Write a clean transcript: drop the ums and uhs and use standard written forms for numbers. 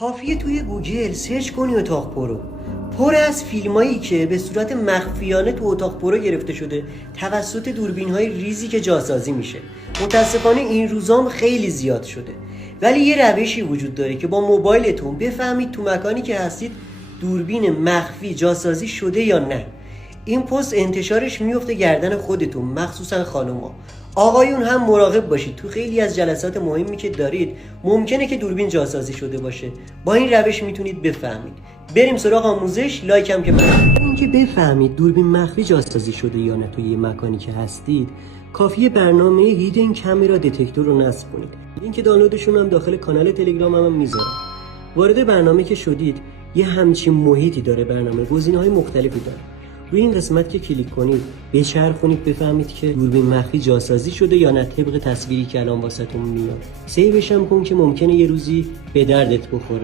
کافیه توی گوگل سرچ کنی اتاق پرو. پر از فیلمایی که به صورت مخفیانه تو اتاق پرو گرفته شده توسط دوربین‌های ریزی که جاسازی میشه. متاسفانه این روزام خیلی زیاد شده. ولی یه روشی وجود داره که با موبایلتون بفهمید تو مکانی که هستید دوربین مخفی جاسازی شده یا نه. این پست انتشارش میفته گردن خودتون، مخصوصا خانوما. آقایون هم مراقب باشید، تو خیلی از جلسات مهمی که دارید ممکنه که دوربین جاسازی شده باشه. با این روش میتونید بفهمید. بریم سراغ آموزش. لایکم که اینکه بفهمید دوربین مخفی جاسازی شده یا نه توی یه مکانی که هستید، کافیه برنامه هیدن کامرا دتکتور رو نصب کنید. لینک دانلودشون هم داخل کانال تلگرام هم میذارم. وارد برنامه که شدید، یه همچین محیطی داره برنامه، گزینه‌های مختلفی داره. روی این قسمت که کلیک کنید بچرخونید بفهمید که دوربین مخفی جاسازی شده یا نه طبق تصویری که الان واسهتون میاد. سیوش هم کن که ممکنه یه روزی به دردت بخوره.